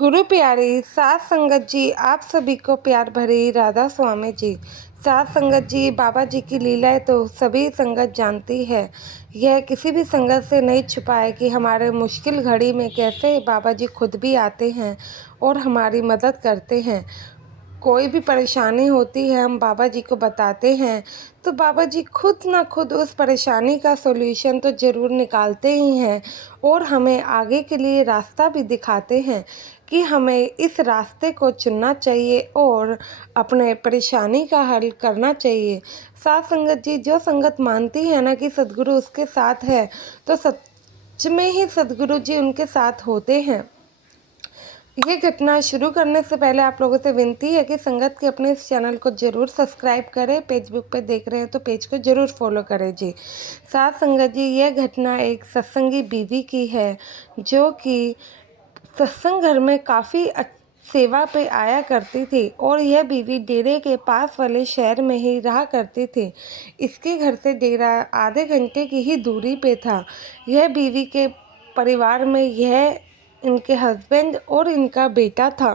गुरु प्यारी सात संगत जी, आप सभी को प्यार भरी राधा स्वामी जी। सात संगत जी, बाबा जी की लीलाएं तो सभी संगत जानती है। यह किसी भी संगत से नहीं छुपाए कि हमारे मुश्किल घड़ी में कैसे बाबा जी खुद भी आते हैं और हमारी मदद करते हैं। कोई भी परेशानी होती है हम बाबा जी को बताते हैं तो बाबा जी खुद ना खुद उस परेशानी का सॉल्यूशन तो ज़रूर निकालते ही हैं और हमें आगे के लिए रास्ता भी दिखाते हैं कि हमें इस रास्ते को चुनना चाहिए और अपने परेशानी का हल करना चाहिए। साथ संगत जी, जो संगत मानती है ना कि सद्गुरु उसके साथ है तो सच में ही सद्गुरु जी उनके साथ होते हैं। ये घटना शुरू करने से पहले आप लोगों से विनती है कि संगत के अपने इस चैनल को ज़रूर सब्सक्राइब करें। फेसबुक पे देख रहे हैं तो पेज को ज़रूर फॉलो करें जी। साथ संगत जी, यह घटना एक सत्संगी बीवी की है जो कि सत्संग घर में काफ़ी सेवा पे आया करती थी और यह बीवी डेरे के पास वाले शहर में ही रहा करती थी। इसके घर से डेरा आधे घंटे की ही दूरी पे था। यह बीवी के परिवार में यह इनके हस्बैंड और इनका बेटा था।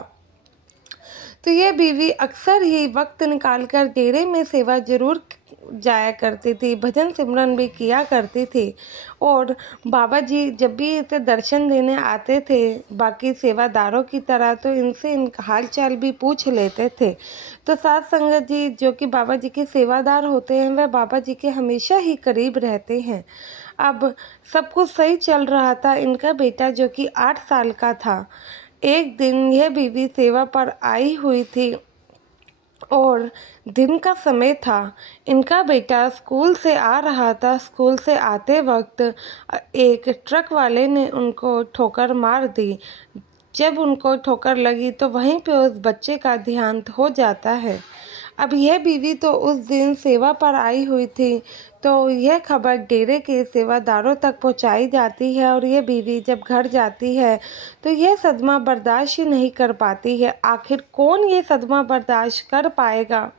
तो यह बीवी अक्सर ही वक्त निकालकर डेरे में सेवा जरूर जाया करती थी, भजन सिमरन भी किया करती थी और बाबा जी जब भी इसे दर्शन देने आते थे बाकी सेवादारों की तरह तो इनसे इनका हाल चाल भी पूछ लेते थे। तो साथ संगत जी, जो कि बाबा जी के सेवादार होते हैं, वह बाबा जी के हमेशा ही करीब रहते हैं। अब सब कुछ सही चल रहा था। इनका बेटा जो कि 8 साल का था, एक दिन यह बीवी सेवा पर आई हुई थी और दिन का समय था। इनका बेटा स्कूल से आ रहा था। स्कूल से आते वक्त एक ट्रक वाले ने उनको ठोकर मार दी। जब उनको ठोकर लगी तो वहीं पे उस बच्चे का देहांत हो जाता है। अब यह बीवी तो उस दिन सेवा पर आई हुई थी तो यह खबर डेरे के सेवादारों तक पहुंचाई जाती है और यह बीवी जब घर जाती है तो यह सदमा बर्दाश्त ही नहीं कर पाती है। आखिर कौन ये सदमा बर्दाश्त कर पाएगा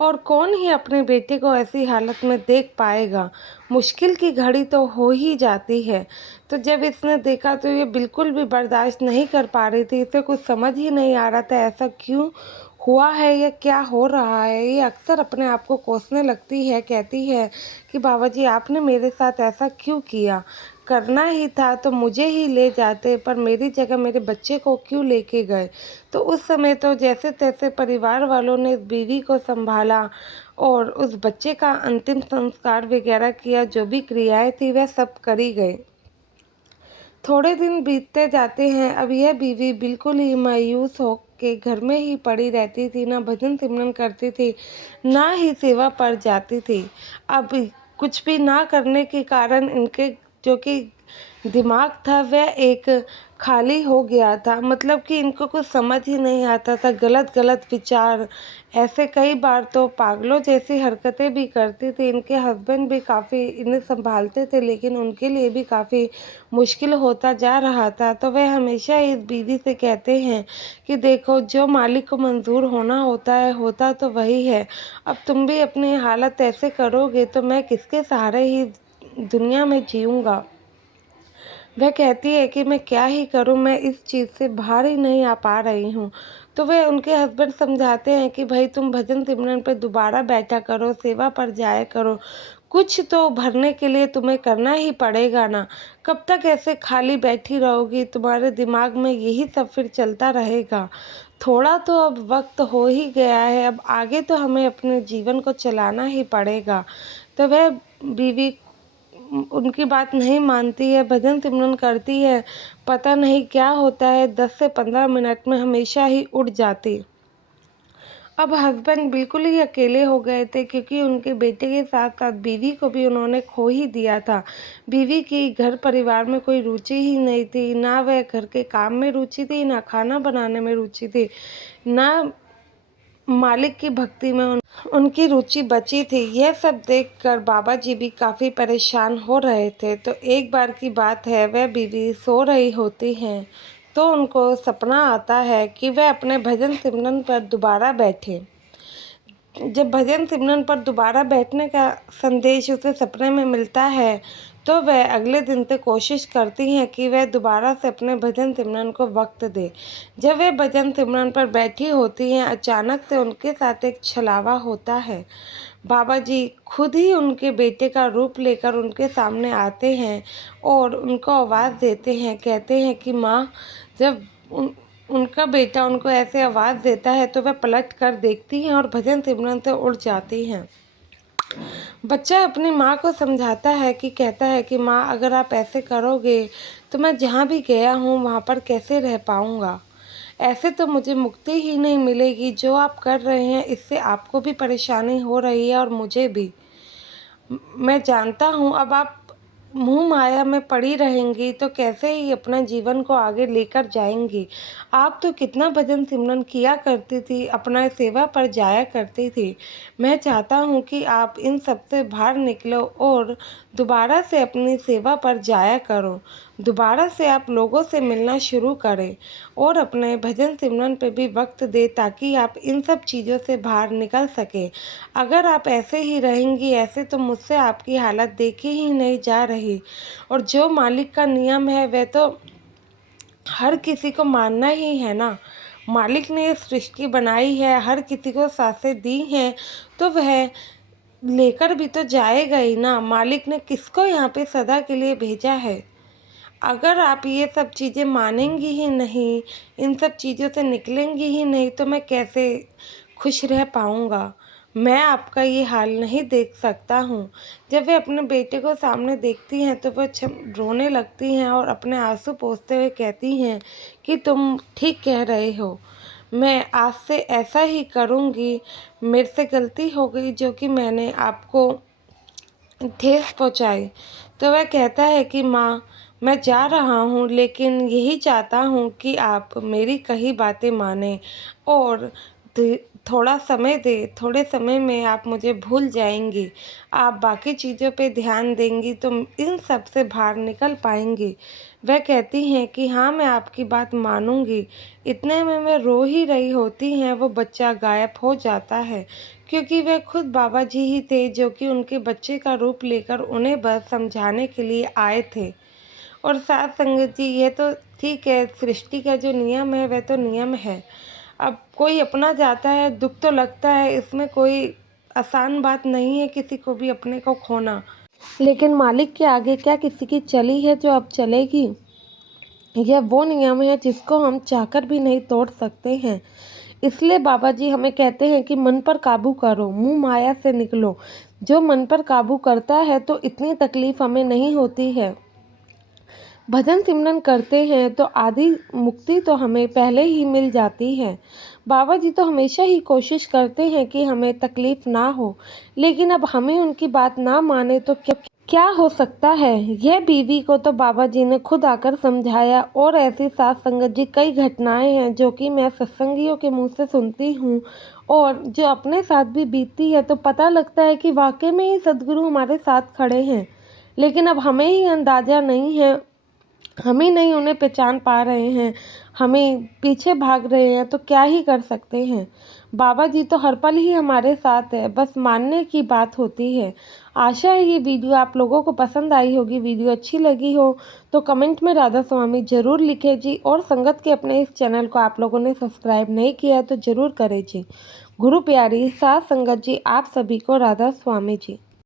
और कौन ही अपने बेटे को ऐसी हालत में देख पाएगा। मुश्किल की घड़ी तो हो ही जाती है। तो जब इसने देखा तो ये बिल्कुल भी बर्दाश्त नहीं कर पा रही थी। इसे कुछ समझ ही नहीं आ रहा था ऐसा क्यों हुआ है या क्या हो रहा है। ये अक्सर अपने आप को कोसने लगती है, कहती है कि बाबा जी आपने मेरे साथ ऐसा क्यों किया। करना ही था तो मुझे ही ले जाते, पर मेरी जगह मेरे बच्चे को क्यों लेके गए। तो उस समय तो जैसे तैसे परिवार वालों ने इस बीवी को संभाला और उस बच्चे का अंतिम संस्कार वगैरह किया। जो भी क्रियाएं थी वह सब करी गई। थोड़े दिन बीतते जाते हैं। अब यह बीवी बिल्कुल ही मायूस हो के घर में ही पड़ी रहती थी, ना भजन सिमरन करती थी, ना ही सेवा पर जाती थी। अब कुछ भी ना करने के कारण इनके जो कि दिमाग था वह एक खाली हो गया था। मतलब कि इनको कुछ समझ ही नहीं आता था। गलत गलत विचार, ऐसे कई बार तो पागलों जैसी हरकतें भी करती थी। इनके हस्बैंड भी काफ़ी इन्हें संभालते थे लेकिन उनके लिए भी काफ़ी मुश्किल होता जा रहा था। तो वह हमेशा इस बीवी से कहते हैं कि देखो, जो मालिक को मंजूर होना होता है होता तो वही है। अब तुम भी अपनी हालत ऐसे करोगे तो मैं किसके सहारे ही दुनिया में जीऊँगा। वह कहती है कि मैं क्या ही करूं, मैं इस चीज़ से बाहर ही नहीं आ पा रही हूं। तो वे उनके हस्बैंड समझाते हैं कि भाई तुम भजन सिमरन पे दोबारा बैठा करो, सेवा पर जाया करो, कुछ तो भरने के लिए तुम्हें करना ही पड़ेगा ना। कब तक ऐसे खाली बैठी रहोगी, तुम्हारे दिमाग में यही सब फिर चलता रहेगा। थोड़ा तो अब वक्त हो ही गया है, अब आगे तो हमें अपने जीवन को चलाना ही पड़ेगा। तो वह बीवी उनकी बात नहीं मानती है, भजन सिमरन करती है। पता नहीं क्या होता है, 10 से 15 मिनट में हमेशा ही उठ जाती। अब हस्बैंड बिल्कुल ही अकेले हो गए थे क्योंकि उनके बेटे के साथ साथ बीवी को भी उन्होंने खो ही दिया था। बीवी की घर परिवार में कोई रुचि ही नहीं थी, ना वह घर के काम में रुचि थी, ना खाना बनाने में रुचि थी, ना मालिक की भक्ति में उनकी रुचि बची थी। यह सब देखकर बाबा जी भी काफ़ी परेशान हो रहे थे। तो एक बार की बात है, वह बीवी सो रही होती हैं तो उनको सपना आता है कि वह अपने भजन सिमरन पर दोबारा बैठे। जब भजन सिमरन पर दोबारा बैठने का संदेश उसे सपने में मिलता है तो वह अगले दिन से कोशिश करती हैं कि वह दोबारा से अपने भजन सिमरन को वक्त दे। जब वह भजन सिमरन पर बैठी होती हैं, अचानक से उनके साथ एक छलावा होता है। बाबा जी खुद ही उनके बेटे का रूप लेकर उनके सामने आते हैं और उनको आवाज़ देते हैं, कहते हैं कि माँ। जब उनका बेटा उनको ऐसे आवाज़ देता है तो वह पलट कर देखती हैं और भजन सिमरन से उड़ जाती हैं। बच्चा अपनी माँ को समझाता है कि कहता है कि माँ, अगर आप ऐसे करोगे तो मैं जहाँ भी गया हूँ वहाँ पर कैसे रह पाऊँगा। ऐसे तो मुझे मुक्ति ही नहीं मिलेगी। जो आप कर रहे हैं इससे आपको भी परेशानी हो रही है और मुझे भी। मैं जानता हूँ अब आप मोह माया में पड़ी रहेंगी तो कैसे ही अपना जीवन को आगे लेकर जाएंगी। आप तो कितना भजन सिमरन किया करती थी, अपना सेवा पर जाया करती थी। मैं चाहता हूँ कि आप इन सब से बाहर निकलो और दोबारा से अपनी सेवा पर जाया करो। दोबारा से आप लोगों से मिलना शुरू करें और अपने भजन सिमरन पे भी वक्त दें ताकि आप इन सब चीज़ों से बाहर निकल सकें। अगर आप ऐसे ही रहेंगी ऐसे तो मुझसे आपकी हालत देखी ही नहीं जा रही। और जो मालिक का नियम है वह तो हर किसी को मानना ही है ना। मालिक ने ये सृष्टि बनाई है, हर किसी को सांसें दी हैं, तो वह लेकर भी तो जाएगा ही ना। मालिक ने किसको यहाँ पे सदा के लिए भेजा है। अगर आप ये सब चीज़ें मानेंगी ही नहीं, इन सब चीज़ों से निकलेंगी ही नहीं, तो मैं कैसे खुश रह पाऊँगा। मैं आपका ये हाल नहीं देख सकता हूँ। जब वे अपने बेटे को सामने देखती हैं तो वह रोने लगती हैं और अपने आंसू पोंछते हुए कहती हैं कि तुम ठीक कह रहे हो। मैं आज से ऐसा ही करूँगी। मेरे से गलती हो गई जो कि मैंने आपको ठेस पहुँचाई। तो वह कहता है कि माँ, मैं जा रहा हूँ लेकिन यही चाहता हूँ कि आप मेरी कही बातें मानें और थोड़ा समय दें। थोड़े समय में आप मुझे भूल जाएंगी। आप बाकी चीज़ों पे ध्यान देंगी तो इन सब से बाहर निकल पाएंगी। वह कहती हैं कि हाँ, मैं आपकी बात मानूंगी। इतने में वह रो ही रही होती हैं, वो बच्चा गायब हो जाता है क्योंकि वह खुद बाबा जी ही थे जो कि उनके बच्चे का रूप लेकर उन्हें बस समझाने के लिए आए थे। और साथ संगत जी, ये तो ठीक है, सृष्टि का जो नियम है वह तो नियम है। अब कोई अपना जाता है, दुख तो लगता है, इसमें कोई आसान बात नहीं है किसी को भी अपने को खोना। लेकिन मालिक के आगे क्या किसी की चली है जो अब चलेगी। यह वो नियम है जिसको हम चाहकर भी नहीं तोड़ सकते हैं। इसलिए बाबा जी हमें कहते हैं कि मन पर काबू करो, मुँह माया से निकलो। जो मन पर काबू करता है तो इतनी तकलीफ हमें नहीं होती है। भजन सिमरन करते हैं तो आधी मुक्ति तो हमें पहले ही मिल जाती है। बाबा जी तो हमेशा ही कोशिश करते हैं कि हमें तकलीफ़ ना हो, लेकिन अब हमें उनकी बात ना माने तो क्या हो सकता है। यह बीवी को तो बाबा जी ने खुद आकर समझाया। और ऐसी साथ संगत जी कई घटनाएं हैं जो कि मैं सत्संगियों के मुँह से सुनती हूँ और जो अपने साथ भी बीतती है, तो पता लगता है कि वाकई में ही सद्गुरु हमारे साथ खड़े हैं। लेकिन अब हमें ही अंदाज़ा नहीं है, हम ही नहीं उन्हें पहचान पा रहे हैं, हमें पीछे भाग रहे हैं, तो क्या ही कर सकते हैं। बाबा जी तो हर पल ही हमारे साथ है, बस मानने की बात होती है। आशा है ये वीडियो आप लोगों को पसंद आई होगी। वीडियो अच्छी लगी हो तो कमेंट में राधा स्वामी ज़रूर लिखें जी। और संगत के अपने इस चैनल को आप लोगों ने सब्सक्राइब नहीं किया है तो ज़रूर करें जी। गुरु प्यारी साथ संगत जी, आप सभी को राधा स्वामी जी।